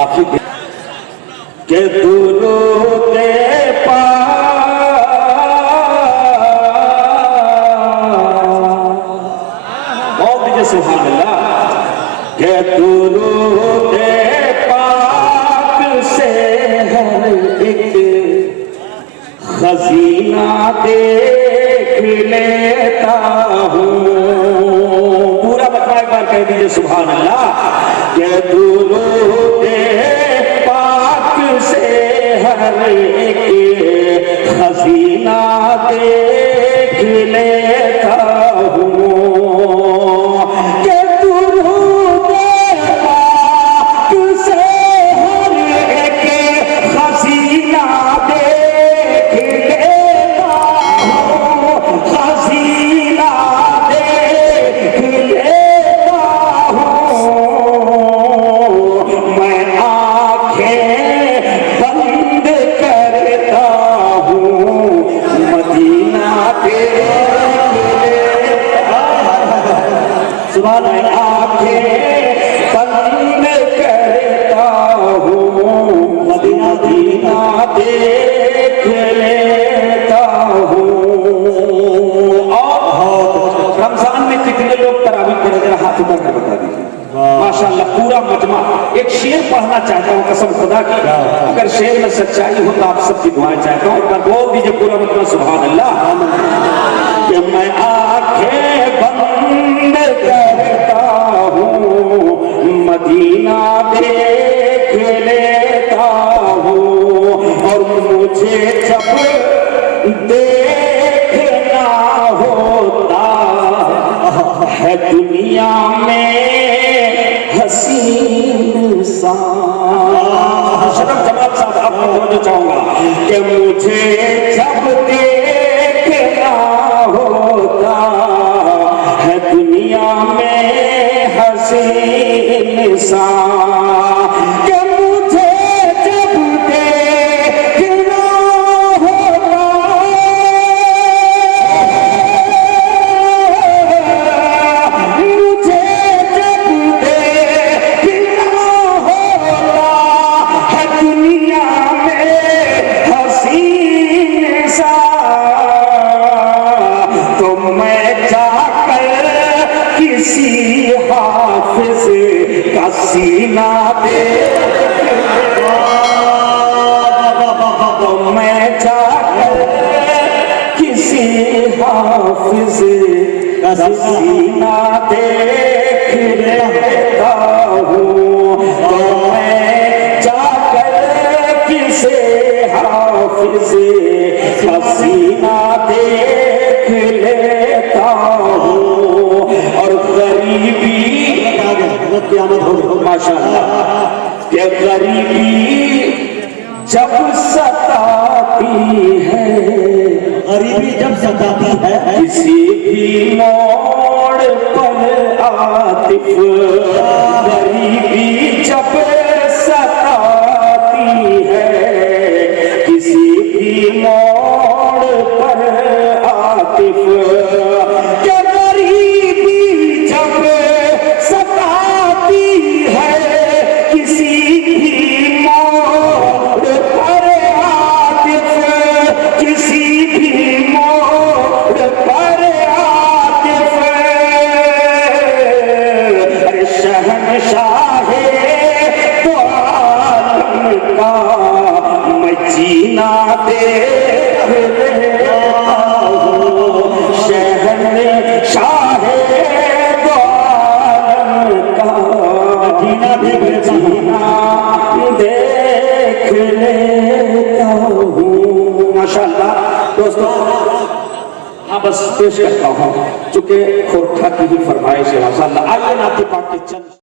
काफी के दुरूद सुभान अल्लाह के दुरूद पाक से हर एक खजीना देख लेता हूँ। पूरा बतवा एक बार कह दीजिए सुभान अल्लाह के दुरूद पाक से हर एक खजीना देख लेता हूँ। माशाअल्लाह पूरा मजमा एक शेर पढ़ना चाहता हूँ कसम खुदा की, अगर शेर में सच्चाई हो तो आप सबकी दुआएं चाहता हूँ। एक बार बोल दीजिए पूरा मजमा सुभान अल्लाह। कि मैं आंखें बंद करता हूँ मदीना देख लेता हूँ और मुझे जब देखना होता है दुनिया में हसीन सा। शरफ जमाल साहब आपको बोलना चाहूंगा कि मुझे जब देखना होता है दुनिया में हसीन सा। सीना दे तो मैं जाकर किसी हाफिज का सीना देख लेता हूँ। तो मैं जाकर किसी हाफिज का सीना देख लेता हूँ और गरीबी क़यामत हो माशाअल्लाह के गरीबी जब सताती है, गरीबी जब सताती है किसी भी मोड़ पर आतिफ, गरीबी जब सताती है किसी भी मोड़ पर आतिफ। दोस्तों हाँ बस पेश करता हूँ चूंकि खोरठा की भी फरमाइश है। आइए नाते पाक के चंद